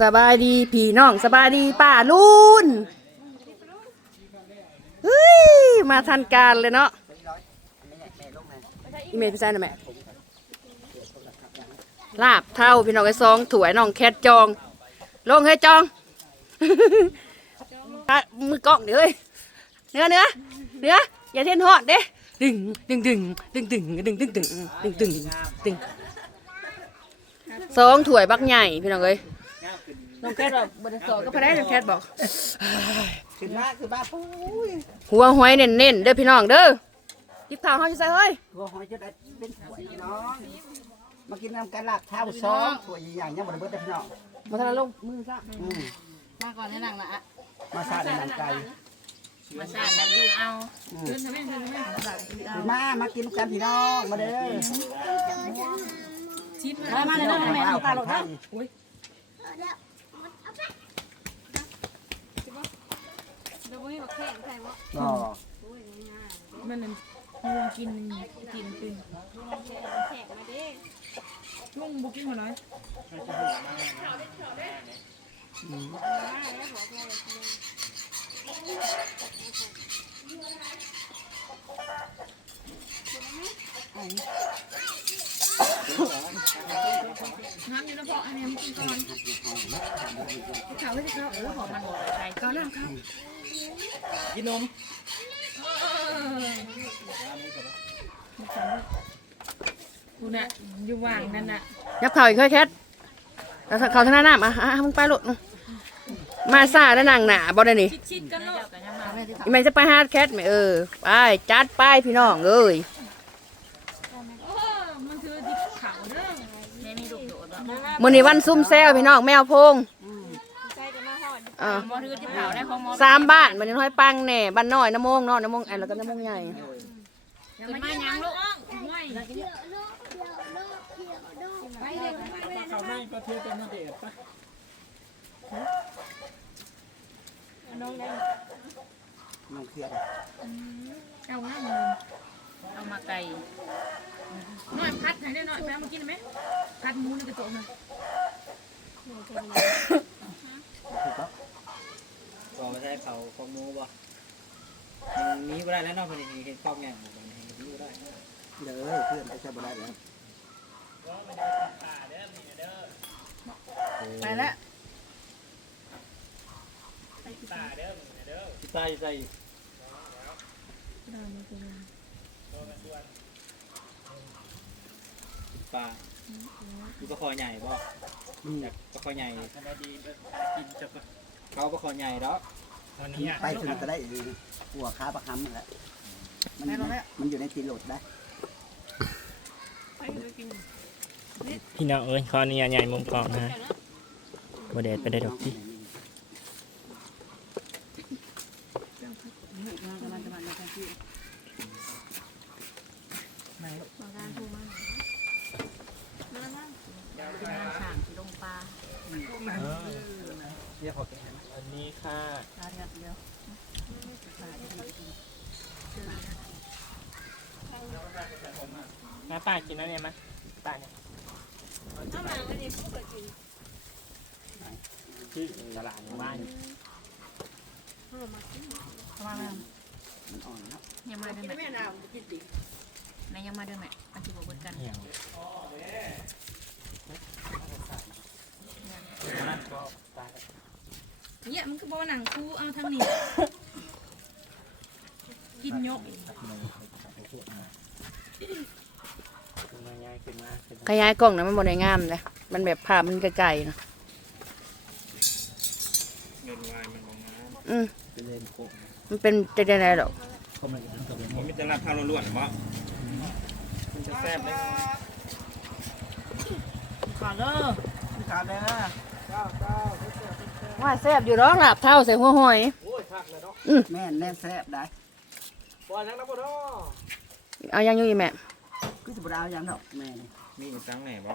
สบายดีพี่น้องสบายดีป้าลุนเฮ้ยมาทันการเลยเนาะอีเมลพี่ชายนะแม่ลาบเท่าพี่น้องไอ้ซองถวยน้องแคทจอง ลงให้จองมือกล้องเดี๋ยวเอ้ยเนื้อเนื้อเนื้ออย่าเทียนหอดเด้ดึงดึงดึงดึงดึงดึงดึงดึงดึงดึงดึงสองถ้วยบักใหญ่พี่น้องเอ้ย น้องแคทบอกบริสอก็พอได้น้องแคทบอกขึ้นมาคือบ้าปุ้ยหัวหอยเน้นๆเด้อพี่น้องเด้อยิบข้าวเขาจะใส่เฮ้ยหัวหอยจะได้เป็นถ้วยพี่น้องมากินน้ำกันลาบเท้าซ้อมถ้วยใหญ่ๆยังบ่ได้เบิดได้อพี่น้องมาทานลงมือซะอืมมาก่อนให้นั่งละอะมาซาดในหนังไก่มาสร้างกันดีเอาอืมขึ้นมา มากินกันพี่น้องมาเด้อมามาเลยนะแม่ข้าวตาหลดผันะ เดี๋ยวบ่มีบักแข้งใส่บ่ก็มันนั่นงูกินกินเป็นแข้งมาเด้ลุงบุกิ้งมาหน่อยน้ำอยู่ในเพาะอันนี้มันกินก่อนข่าวไว้ที่เขาเออหอมมันหมดใส่ก่อนน้ำครับ กินนมดูน่ะอยู่ว่างนั่นน่ะยับข้าวอีกค่อยแคทแล้วข้าวทางหน้าน้ำอะอะมึงไปลูกมาซาได้นางหนาบ่ได้นี่ชิดกันเนาะอีแม่จะไปหาแคทไหมเออไปจัดไปพี่น้องเอ้ยโอ้มันคือดิบขาวเด้อแม่มีลูกโดดบ่มื้อนี้วันซุ่มแซวพี่น้องแมวโพงใส่กัน มาหอดอ่าหมอถือที่เผาได้ของหมอสามบ้านมันน้อยปังแหน่บ้านน้อยน้ำมงเนาะน้ำมงไอ้แล้วก็น้ำมงใหญ่ขึ้นมายังลูกไม่เขาไม่ประเทศเป็นนาเดชปะน้องได้น้องเครียดเอาหน้ามือเอามาไก่น้อยพัดให้ได้หน่อยแม่มากินไหมพัดหมูในกระโจมนะ บอกว่าใช้เขาของหมูบ่มันมีบ่ได้แล้วเนอกคนนี้เห็นกล้องอย่างบ่มันเห็นมีบ่ได้เด้อเพื่อนไปใช้บ่ได้แล้วไปแล้วใส่ใส่ปลาอยู่ปลาคอใหญ่บ่อืมอยากปลาคอใหญ่เขา ปลาคอใหญ่แล้วไปถึงก็ได้หัวค้าประคำนั่นแหละมันอยู่ในมันอยู่ในตีนโหลดได้พี่น้องเอ้ยขออนุญาตใหญ่มุมกล้องนะฮะบ่แดดไปได้ดอกพี่งานสั่งที่ลงปลา เรียกเขาแก่ อันนี้ค่ะ ปลาเดียวเดียว แม่ป้ากินแล้วเนี่ยมั้ยป้าเนี่ยเอามาอันนี้พวกก็กินที่ตลาดบ้านเพราะว่ามันมันอ่อนเนาะยังมาด้วยแม่แม่ยังมาด้วยแม่อันที่บอกเบิดกันเหี่ยวเนี่ยมันก็บอกว่าหนังคูเอาทางนี้กินยก ขึ้นมาง่ายขึ้นมาขึ้นมาขยายกล้องนะมันบ่ได้งามเลยมันแบบภาพมันไกลๆนะเงินวายมันของงานอืมเป็นเลนโคกมันเป็นจะได้ไงหรอกเขาไม่ได้ทำตัวเป็นผมมีแต่รับข้าวล้วนๆบ่มันจะแซ่บได้ขอเด้อข้าวเด้อว่าแซ่บอยู่ร้องหลับเท่าใส่หัวหอยแม่นแน่แซ่บได้บ่ยังนะบ่ดอ เอายังอยู่อีแม่คือสิบ่ได้เอาอย่างดอกแม่นี่มีอีกตังแหน่บ่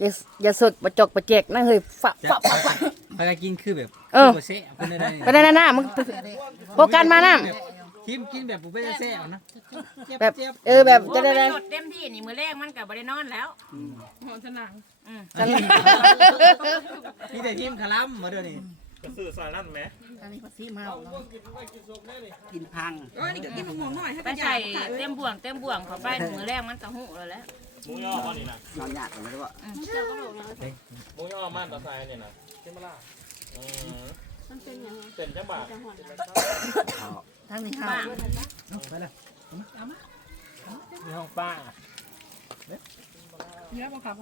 อย่าอย่าสดประจกประเจกนะเฮ้ยฝะฝะฝะฝะไปก็กินคือแบบเออ บ่เซ่เพิ่นได้ก็ได้นะน้ามึงโฟกัสมาน้าทิมกินแบบบุฟเฟ่ต์แซ่บนะเจ็แบบเจ็บเออแบบจะจะได้ได้ได้หดเต็มที่นี่มือแรกมันกับบได้นอนแล้วหอมสนังมีแต่ทิมคาลัมมาเดี๋ยวนี้ ก็ซื้อซอยนั่นไหมอันนี้ก็ซีเมาแล้วกินพังเออนี่ก็กินหมูหน่อยให้ไปใส่เต็มบ่วงเต็มบ่วงเข้าไปมือแรกมันกระหูแล้วแหละหมูย่ออันนี้นะนอนยากกันไม่รู้ว่าเจ้าก็หลงนะหมูย่อมันตะไซเนี่ยนะเจ้ามาล่าอืมมันเป็นยังไงเป็นจังบาทจังหวะทางนี้เฮาไปเลยมีห้องป้าเยอะบ่ครับ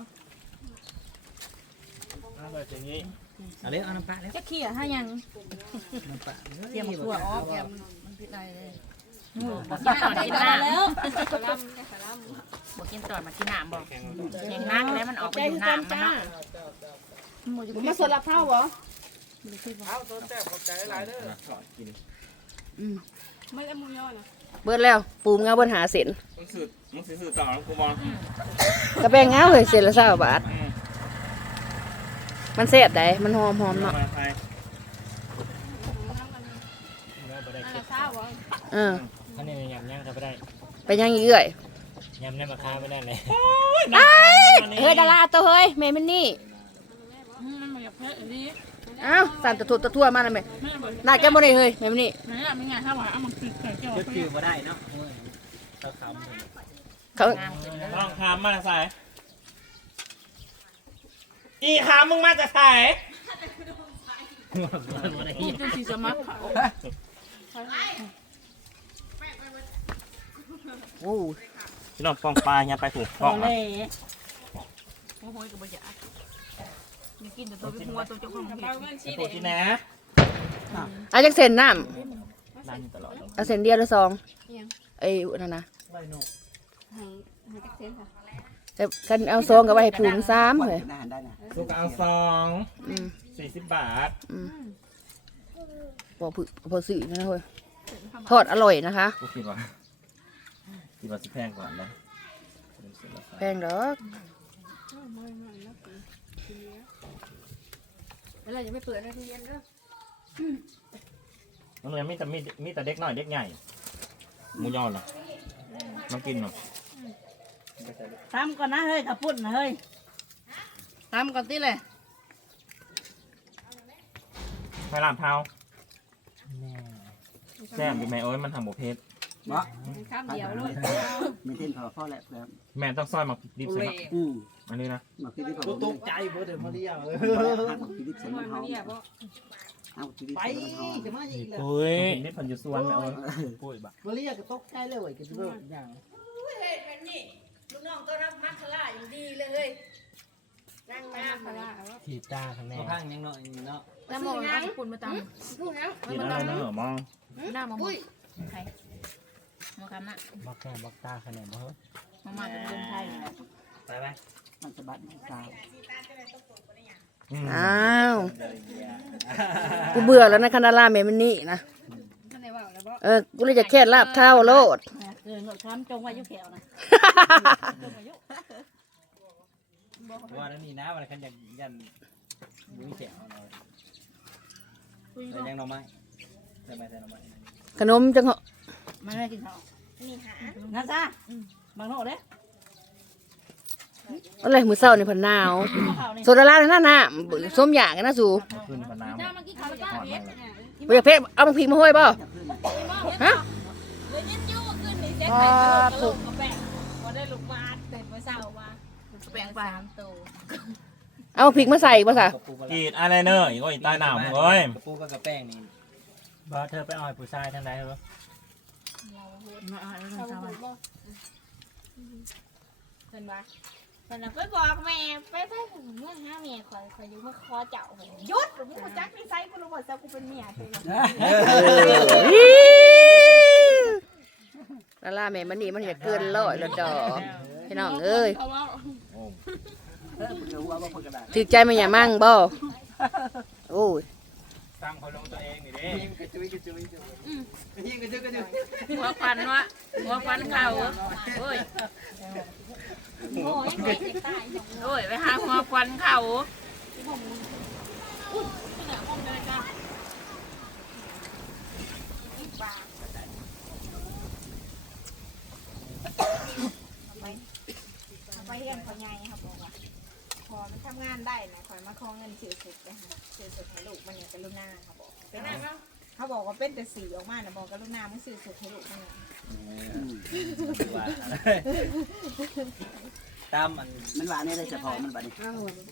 น่าจะอย่างนี้ เอาเลยเอาน้ำปลาเลยจะเขี่ยให้ยังน้ำปลาเตรียมตัวออกแกมันมันผิดได้เลยบอกกินตอนกินน้ำแล้วกระลำกระลำบอกกินตอนมากินน้ำบอกเห็นนักแล้วมันออกไปอยู่น้ำมันเนาะมาสลับเท่าบ่เอาต้นแซ่บขอบใจหลายเด้อกินไม่ละมุนย่อนะเบิดแล้วปูมงาเบิดหาเส้นมึงสื่อมึงสื่อสื่อต่อแล้วกูมองกระแปงงาเลยเส้นละ20บาท มันแซ่บได้มันหอมๆเนาะมาไทยอันละเศร้าวะเอออันนี้ยำย่างก็ไม่ได้ ไปยังอีกเอ้ยยำในมะขามไม่ได้เลยเฮ้ยดาราตัวเฮ้ยแม่มันนี่มันบ่อยากเพิ่นอันนี้อ้าวสั่นตะทั่วตะทั่วมาแล้วแม่น่าแกบ่ได้เฮ้ยแม่มันนี่นั่นน่ะมันง่ายถ้าว่าเอามันคือเกิดเกี่ยวเจ็บจืดมาได้เนาะตะคเขาน้ำขึ้นแล้วต้องคามมาใส่ อีหามึงมาจากไหนำพูดจนสิสมัครเขาโอ้พี่น้องปองปลาเนี่ยไปถูกกล้องโอ้โหก็บ่อยากมีกินแต่ตัวเป็นหัวตัวเจ้าของเฮ็ดปวดที่แหนเอาจักเส้นน้นั่นตลอดำเอาเส้นเดียวหรือสองไอ้นั่นนะให้ให้จักเซนค่ะแต่กันเอาซองก็ไว้ให้ปูมซ้ำเฮ้ยกินอาหารได้นะ ลูกเอาซองอืมสี่สิบบาทอืมบ่ผึบ่ซื้อนะเฮ้ยทอดอร่อยนะคะกูคิดว่าคิดว่าสิแพงกว่านะแพงดอกเวลาจะไม่เปิดนะที่เย็นเด้อน้องเรียนมีแต่มีมีแต่เด็กน้อยเด็กใหญ่หมูยอเหรอมากินเนาะตามก่อนนะเฮ้ยถ้าพูดนะเฮ้ย ตามก่อนติเลยไปลามเท้าแซ่บดีไหมโอ้ยมันทำหมูเพชรเนาะข้ามเดียวเลยไม่เต้นพอพ่อแหละเพื่อนแม่ต้องซอยหมักดิบใส่เนาะอืมอันนี้นะมาคิดดีกว่ากูตกใจเพื่อเดี๋ยวมาเรียกเลยหักคิดดีเสียงมันหอมเอาคิดดีไปเสียงมันหอมจะมาอีกแล้วปุ้ยดิบพันอยู่ส่วนแม่โอ้ยปุ้ยบะมาเรียกก็ตกใจเลยเว้ยก็จะเริ่มอย่างลูกน้องต้อนรับมัคคลาอย่างดีเลยเฮ้ย นั่งไปมาหาพลาว่าถีบตาข้างในมาพังยังเนาะเนาะแล้วมองเอาญี่ปุ่นมาตำพูดแล้วกินอะไรนะเหรอมองหน้ามะม่วงใครมะขามน่ะบักแก้บักตาข้างในบ่เฮ้ยมะม่วงเป็นคนไทยไปไปมันสะบัดสาวอ้าวกูเบื่อแล้วนะคานาล่าแม่มันนี่นะท่านไหนว่าแล้วบ่เออกูเลยจะแค่ลาบเท่าโลดเออหนวดคล้ำจงไว้อยุแขวนะ ว่าแล้วนี่นะวันขันยันยันบุ้ยแฉวเราแต่ยังหน่อไม้แต่ไม่ใช่หน่อไม้ขนมจังเหาะมันไม่กินข้าวมีหางั้นซะบางโน่เด้อะไรมือเศร้าในพันหนาวข้าวนี่โซดาล่าในหน้าหน้าส้มอย่างกันนะสูขึ้นมาน้ำเจ้ามากินข้าวแล้วก็หอดเฮ็มาดกเลยบ่อยากเพชรเอามาพริกมาห้อยเปล่าฮะเลยยินยู่ขึ้นนี่เซ็ตไปตลกตลกกับแป้งพอได้ลูกมาเต็มมาเศร้ามา แปลงไปสามตัวเอาพริกมาใส่ป่ะสะกระปูกรีดอะไรเนอะอีกก็อีใต้หนาวมึงเอ้ยกระปูกับกระแป้งนี่บ่เธอไปอ่อยผู้ชายทางใดเหรอมาอ่านแล้วเขาทำบอะอกบ่เพิ่นว่าเพิ่นน่ะไปบอกแม่ไปไปเมื่อห้าเมียคอยคอยอยู่มาขอเจ้าเพิ่นหยุดมึงบ่จักนิสัยกูรู้บ่ซะกูเป็นเมียเธอดาราแม่มันนี่มันจะเกินร้อยแล้วดอกพี่น้องเอ้ยเขาว่า ถือใจมันอย่ามั่งบ่โอ้ยตามเขาลงตัวเองนี่เด้ยิงกระจุยกระจุยกรจุยยิงกระจุยกระจุยหัวควันวะหัวควันเข่าโอ้ยโอ้ยไปหาหัวควันเข่าไปเรียนพ่อใหญ่ครับ พอมันทำงานได้นะคอยมาขอเงินสื่อสุดไปหาสื่อสุดให้ลูกมันเนี่ยเป็นลูกหน้าเขาบอกเป็นหน้าเขาเขาบอกว่าเป็นแต่สีออกมานะบอกกับลูกหน้ามันสื่อสุดให้ลูกมันเนี่ยว่าตามมันมันว่านี่ได้เฉพาะมันบัดนี้พ่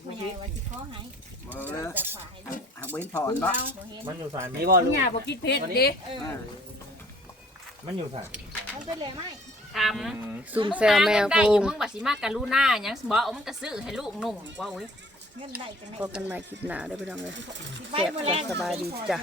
อใหญ่ว่าสิขอให้เออจะฝากให้หัลูกกหักบ่เห็นถอนเนาะบ่เห็นมันอยู่สายไหมนี่บ่ลูกอย่าบ่คิดเพชรดิเอออ่ามันอยู่สายมันเป็นเลยไหม ทำซุ่มแซวแมวได้กูอยู่มึงบัดสิมากกะลูน่าหยังบ่เอามันก็ซื้อให้ลูกนุ่งกว่าโอ้ยเงินได้จังไงพบกันใหม่คลิปหน้าได้อพี่น้องเลยไปบ่แรงสบายดีจ้ะ